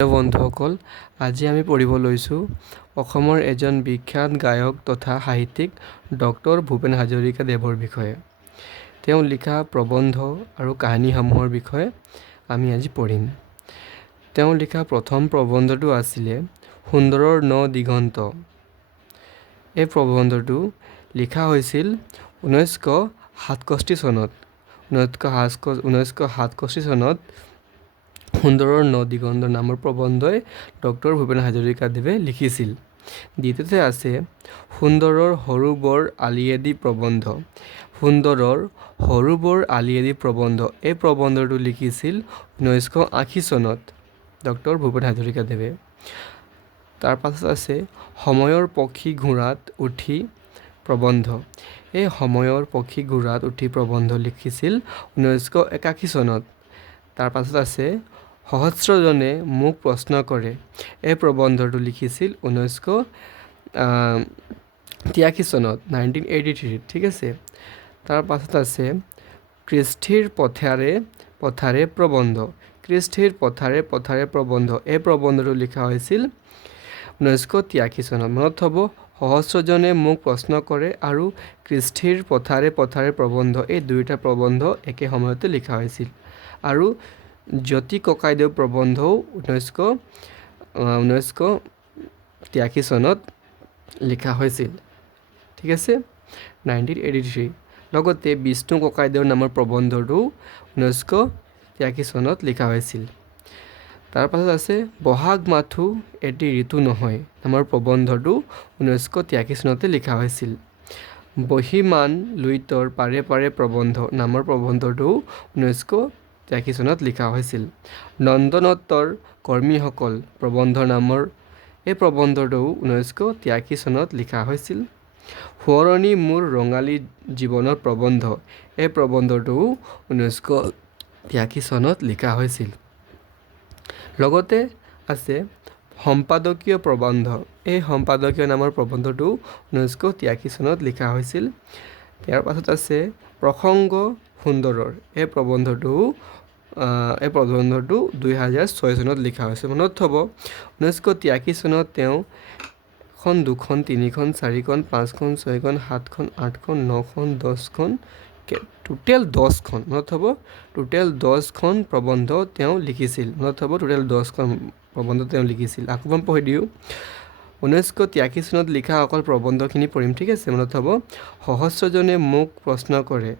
Hello' বন্ধুসকল, আজি আমি পঢ়িব লৈছোঁ অসমৰ এজন বিখ্যাত গায়ক তথা সাহিত্যিক ডক্টৰ ভূপেন হাজৰিকাদেৱৰ বিষয়ে। তেওঁ লিখা প্ৰবন্ধ আৰু কাহিনীসমূহৰ বিষয়ে আমি আজি পঢ়িম। তেওঁ লিখা প্ৰথম প্ৰবন্ধটো আছিলে সুন্দৰৰ ন দিগন্ত। এই প্ৰবন্ধটো লিখা হৈছিল 1967 চনত। 1967 চনত সুন্দৰৰ ন দিগন্ত নামৰ প্ৰবন্ধই ডক্টৰ ভূপেন হাজৰিকাদেৱে লিখিছিল। দ্বিতীয়তে আছে সুন্দৰৰ সৰু বৰ আলিয়েদি প্ৰবন্ধ। সুন্দৰৰ সৰু বৰ আলিয়েদি প্ৰবন্ধ। এই প্ৰবন্ধটো লিখিছিল 1980 চনত ডক্টৰ ভূপেন হাজৰিকাদেৱে। তাৰ পাছত আছে সময়ৰ পক্ষী ঘোঁৰাত উঠি প্ৰবন্ধ। এই সময়ৰ পক্ষী ঘোঁৰাত উঠি প্ৰবন্ধ লিখিছিল 1981 চনত। তাৰ পাছত আছে সহস্ৰজনে মোক প্ৰশ্ন কৰে। এই প্ৰবন্ধটো লিখিছিল 1983 চনত, 1983, ঠিক আছে। তাৰ পাছত আছে কৃষ্টিৰ পথাৰে পথাৰে প্ৰবন্ধ। কৃষ্টিৰ পথাৰে পথাৰে প্ৰবন্ধ। এই প্ৰবন্ধটো লিখা হৈছিল 1983 চনত। মনত থ'ব, সহস্ৰজনে মোক প্ৰশ্ন কৰে আৰু কৃষ্টিৰ পথাৰে পথাৰে প্ৰবন্ধ, এই দুয়োটা প্ৰবন্ধ একে সময়তে লিখা হৈছিল। আৰু জ্যোতি ককাইদেউ প্ৰবন্ধও 1983 চনত লিখা হৈছিল, ঠিক আছে, 1983। লগতে বিষ্ণু ককাইদেউ নামৰ প্ৰবন্ধটো 1983 চনত লিখা হৈছিল। তাৰ পাছত আছে বহাগ মাথো এটি ঋতু নহয় নামৰ প্ৰবন্ধটো 1983 চনতে লিখা হৈছিল। বহীমান লুইতৰ পাৰে পাৰে প্ৰবন্ধ নামৰ প্ৰবন্ধটো 1983 চনত লিখা হৈছিল। নন্দনতৰ কৰ্মীসকল প্ৰবন্ধ নামৰ এই প্ৰবন্ধটো 1983 চনত লিখা হৈছিল। সোঁৱৰণি মোৰ ৰঙালী জীৱনৰ প্ৰবন্ধ। এই প্ৰবন্ধটো 1983 চনত লিখা হৈছিল। লগতে আছে সম্পাদকীয় প্ৰবন্ধ। এই সম্পাদকীয় নামৰ প্ৰবন্ধটো 1983 চনত লিখা হৈছিল। ইয়াৰ পাছত আছে প্ৰসংগ সুন্দৰৰ। এই প্ৰবন্ধটো 2006 চনত লিখা হৈছে। মনত থ'ব, 1983 চনত তেওঁ 1খন 2খন 3খন 4খন 5খন 6খন 7খন 8খন 9খন 10খন টোটেল 10খন, মনত থ'ব, টোটেল 10খন প্ৰবন্ধ তেওঁ লিখিছিল। মনত থ'ব, টোটেল 10খন প্ৰবন্ধ তেওঁ লিখিছিল। আকৌ মই পঢ়ি দিওঁ, 1983 চনত লিখা অকল প্ৰবন্ধখিনি পঢ়িম, ঠিক আছে। মনত থ'ব, সহস্ৰজনে মোক প্ৰশ্ন কৰে,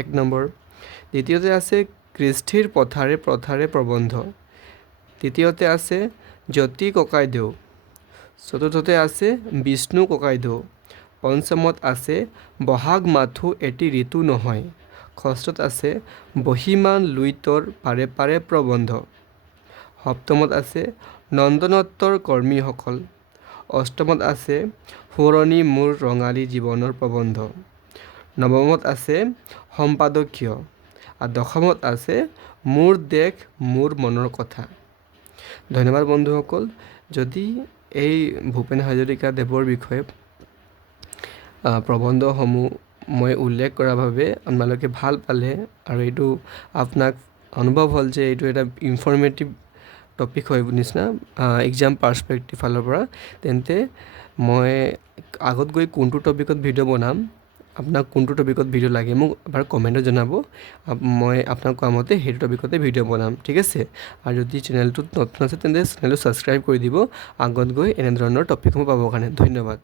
1 নম্বৰ। দ্বিতীয়তে আছে কৃষ্টিৰ পথাৰে পথাৰে প্ৰবন্ধ। তৃতীয়তে আছে জ্যোতি ককাইদেউ। চতুৰ্থতে আছে বিষ্ণু ককাইদেউ। পঞ্চমত আছে বহাগ মাথো এটি ঋতু নহয়। ষষ্ঠত আছে বহীমান লুইতৰ পাৰে পাৰে প্ৰবন্ধ। সপ্তমত আছে নন্দনতৰ কৰ্মীসকল। অষ্টমত আছে সোঁৱৰণি মোৰ ৰঙালী জীৱনৰ প্ৰবন্ধ। নৱমত আছে সম্পাদকীয়। আৰু 10মত আছে মোৰ দেশ মোৰ মনৰ কথা। ধন্যবাদ বন্ধুসকল। যদি এই ভূপেন হাজৰিকাদেৱৰ বিষয়ে প্ৰবন্ধসমূহ মই উল্লেখ কৰাৰ বাবে আপোনালোকে ভাল পালে আৰু এইটো আপোনাক অনুভৱ হ'ল যে এইটো এটা ইনফৰ্মেটিভ টপিক হয় নিচিনা এক্সাম পাৰ্চপেক্টিভ ফালৰ পৰা, তেন্তে মই আগত গৈ কোনটো টপিকত ভিডিঅ' বনাম, আপোনাক কোনটো টপিকত ভিডিঅ' লাগে মোক এবাৰ কমেণ্টত জনাব। মই আপোনাক কোৱা মতে সেইটো টপিকতে ভিডিঅ' বনাম, ঠিক আছে। আৰু যদি চেনেলটোত নতুন আছে তেন্তে চেনেলটো ছাবস্ক্ৰাইব কৰি দিব আগত গৈ এনেধৰণৰ টপিকসমূহ পাবৰ কাৰণে। ধন্যবাদ।